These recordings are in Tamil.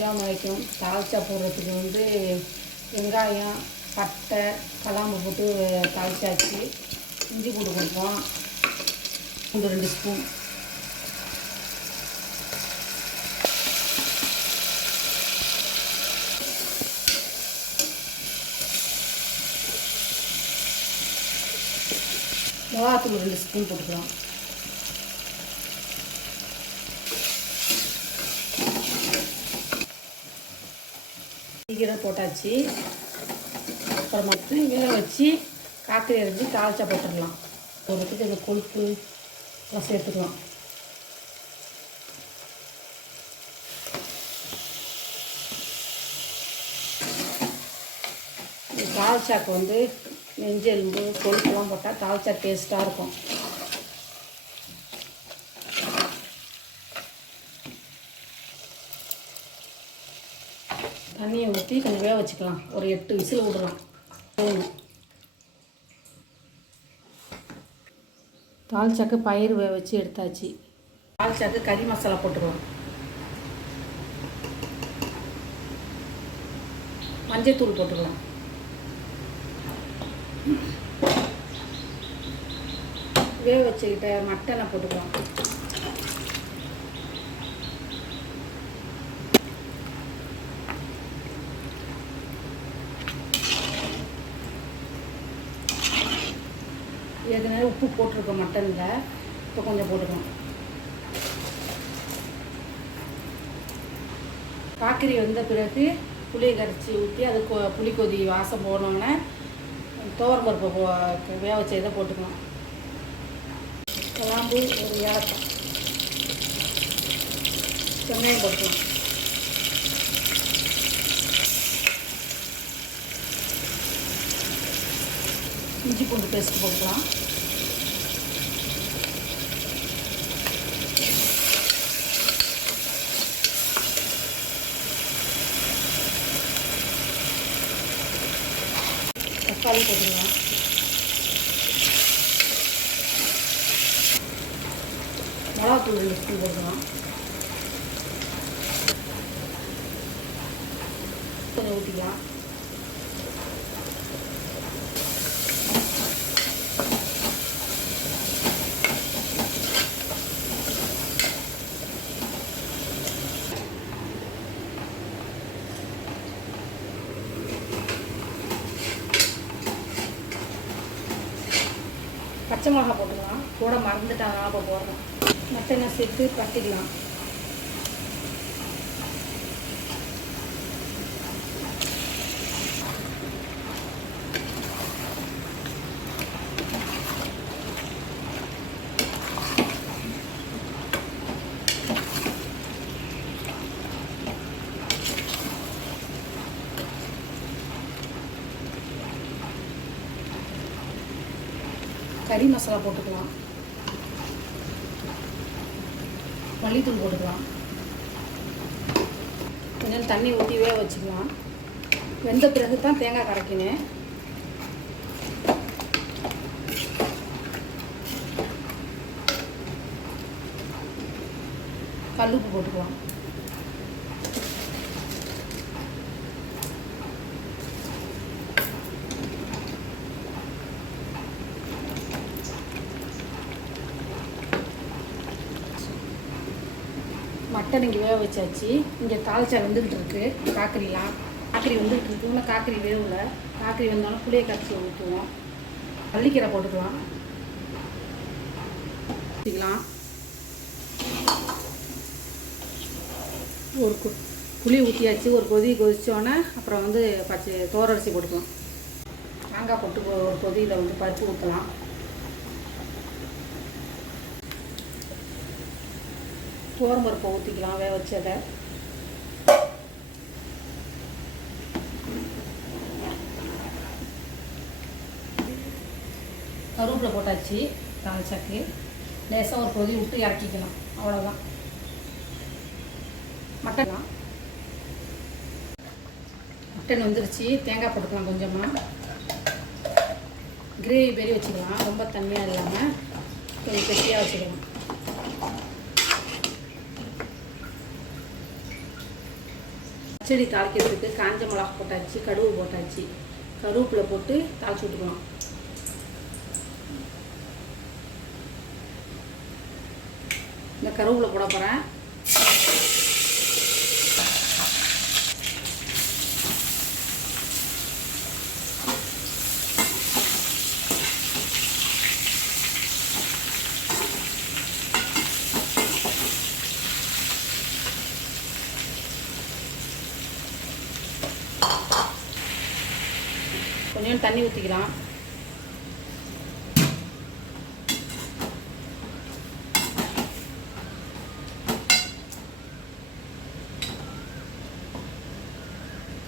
அஸ்ஸலாமு அலைக்கும். தாளிச்சா போடுறதுக்கு வந்து வெங்காயம், பட்டை, கலாம்பு போட்டு தாளிச்சாச்சு. இஞ்சி பூண்டு கொடுப்போம், பூண்டு 2 ஸ்பூன். மிளகாத்தூள் 2 ஸ்பூன் போட்டுக்கலாம். சீக்கிரம் போட்டாச்சு. அப்புறம் மட்டும் வேக வச்சு காக்கரி அரைஞ்சி தாளிச்சா போட்டுடலாம். போடுறதுக்கு இந்த கொழுப்பு எல்லாம் சேர்த்துக்கலாம். தாளிச்சாக்கு வந்து நெஞ்சு எலும்பு கொழுப்பெல்லாம் போட்டால் தாளிச்சா டேஸ்ட்டாக இருக்கும். தண்ணியை ஊற்றி கொஞ்சம் வேக வச்சுக்கலாம். ஒரு 8 விசில் விடலாம். தாளிச்சாக்கு பயிர் வேக வச்சு எடுத்தாச்சு. தாளிச்சாக்கு கறி மசாலா போட்டுக்கலாம். மஞ்சள் போட்டுக்கலாம். வேக வச்சுக்கிட்ட மட்டனை போட்டுக்கலாம். ஏற்கனவே உப்பு போட்டிருக்கோம் மட்டனில், இப்போ கொஞ்சம் போட்டுக்கலாம். காக்கரி வந்த பிறகு புளியை கரைச்சி ஊற்றி அது புளி கொதி வாசம் போனோடனே துவரம் பருப்பு வேக வச்ச இதை போட்டுக்கலாம். கிராம்பு, ஒரு ஏலக்காய், வெங்காயம் போட்டுக்கலாம். இஞ்சி பூண்டு பேஸ்ட் போட்டுக்கலாம். தக்காளி போட்டுக்கலாம். மிளகாத்தூள் 2 ஸ்பூன் போட்டுக்கலாம். கொஞ்சம் ஊற்றிக்கலாம். பச்சை மிளகா போட்டுக்கலாம். கூட மறந்துட்டாங்க, அப்போ போடுறோம். மட்டனை சேர்த்து பட்டிக்கலாம். கறி மசாலா போட்டுக்கலாம். மல்லித்தூள் போட்டுக்கலாம். கொஞ்சம் தண்ணி ஊற்றி வேக வச்சுக்கலாம். வெந்த பிறகு தான் தேங்காய் கரைக்கணும். கல்லுப்பு போட்டுக்கலாம். மட்டன் இங்கே வேக வச்சாச்சு. இங்கே தாளிச்சா வந்துக்கிட்டு இருக்குது. காக்கரி வந்துக்கிட்டு இருக்கு. இன்னும் காக்கரி வேகலை. காக்கரி வந்தாலும் புளியை கரைச்சி ஊற்றுவோம். பள்ளிக்கீரை போட்டுக்கலாம். ஊற்றிக்கலாம். ஒரு புளி ஊற்றியாச்சு. ஒரு கொதிச்சோன்னே அப்புறம் வந்து பச்சை தோரரிசி போட்டுக்கலாம். தேங்காய் போட்டு ஒரு கொதியில் வந்து பருப்பு ஊற்றலாம். துவரம் பருப்பை ஊற்றிக்கலாம். வேக வச்சதை கருவேப்பிலை போட்டாச்சு. தாளிச்சாக்கு லேசாக ஒரு கொதி விட்டு இறக்கிக்கலாம். அவ்வளோதான். மட்டன் வந்துருச்சு. தேங்காய் போட்டுக்கலாம். கொஞ்சமாக கிரேவி பெரிய வச்சுக்கலாம். ரொம்ப தண்ணியாக இல்லாமல் கொஞ்சம் கெட்டியாக வச்சுக்கலாம். பச்சடி தாளிக்கிறதுக்கு காஞ்ச மிளகா போட்டாச்சு, கடுகு போட்டாச்சு, கருவேப்பிலை போட்டு தாளிச்சு விட்டுக்கலாம். இந்த கருவேப்பிலை போட போகிறேன். கொஞ்சம் தண்ணி ஊற்றிக்கலாம்.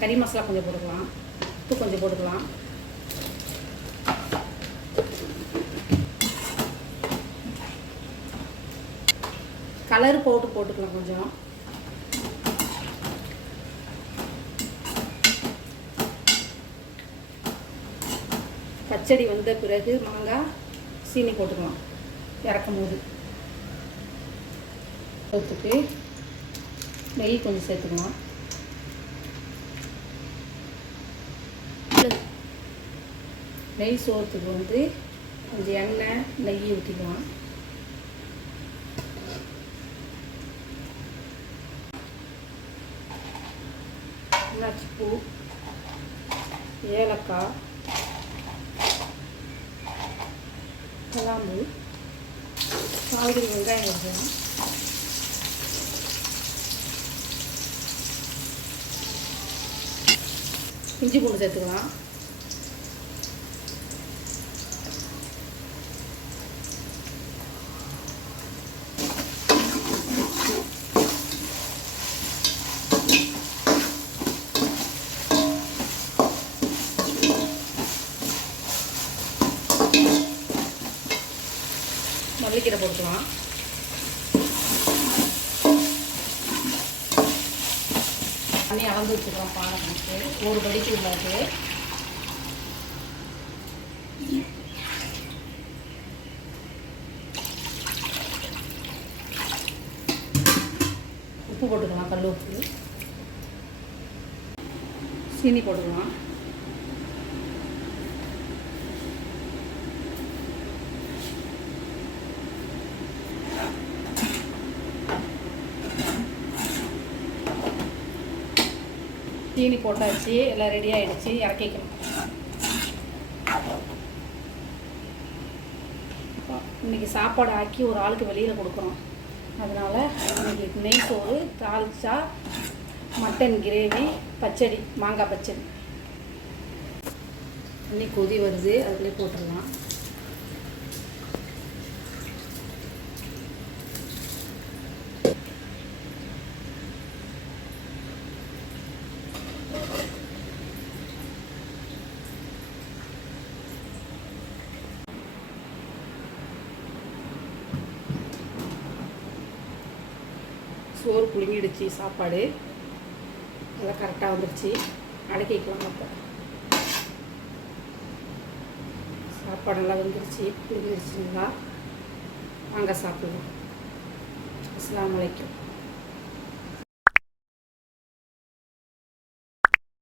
கறி மசாலா கொஞ்சம் போட்டுக்கலாம், உப்பு கொஞ்சம் போட்டுக்கலாம். கலர் போட்டுக்கலாம் கொஞ்சம். பச்சடி வந்த பிறகு மாங்காய் சீனி போட்டுக்கலாம் இறக்கும் போது. சேர்த்துக்கு நெய் கொஞ்சம் சேர்த்துக்கலாம். நெய் சோத்துக்கு வந்து கொஞ்சம் எண்ணெய் நெய் ஊற்றிக்கலாம். பூ, ஏலக்காய், கிராம்பு, காய்கறி வெங்காயம் வச்சுக்கலாம். இஞ்சி பூண்டு சேர்த்துக்கலாம். மல்லிக்கீரை போட்டுக்கலாம். தண்ணி அளந்து வச்சுக்கலாம். பானைக்கு ஒரு படிக்கு உள்ளது. உப்பு போட்டுக்கலாம், கல் உப்பு. சீனி போட்டுக்கலாம். சீனி போட்டாச்சு, எல்லாம் ரெடி ஆகிடுச்சு, இறக்கிக்கணும். இன்றைக்கி சாப்பாடு ஆக்கி ஒரு ஆளுக்கு வெளியில் கொடுக்குறோம். அதனால் இன்றைக்கி நெய் சோறு, தாளிச்சா, மட்டன் கிரேவி, பச்சடி, மாங்காய் பச்சடி. தண்ணி கொதி வருது, அதுலேயே போட்டுடலாம். சோறு புளிங்கிடுச்சு, சாப்பாடு நல்லா கரெக்டாக வந்துடுச்சு. அடக்கிக்கலாம். அப்போ சாப்பாடு நல்லா வந்துடுச்சு, புளிங்கிடுச்சுங்களா? வாங்க சாப்பிடுவோம். அஸ்ஸலாமு அலைக்கும்.